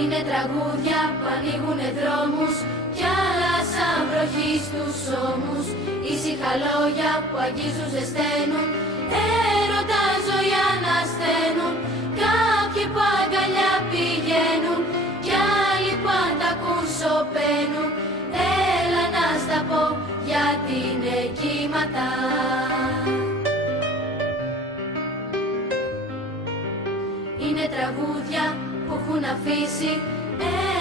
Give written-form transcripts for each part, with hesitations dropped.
Είναι τραγούδια που ανοίγουνε δρόμους κι άλλα σαν βροχή στους ώμους. Ήσυχα λόγια που αγγίζουν, ζεσταίνουν, έρωτα ζωή ανασταίνουν. Κάποιοι που αγκαλιά πηγαίνουν κι άλλοι που αν τα ακούν σωπαίνουν. Έλα να στα πω γιατί είναι κύματα. Είναι τραγούδια που έχουν αφήσει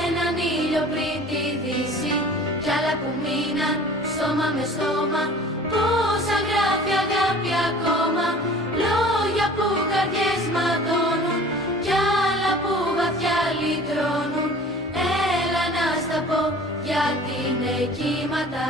έναν ήλιο πριν τη δύση κι άλλα που μείναν στόμα με στόμα. Πόσα γράφει αγάπη ακόμα, λόγια που καρδιές ματώνουν κι άλλα που βαθιά λυτρώνουν. Έλα να στα πω γιατί είναι κύματα.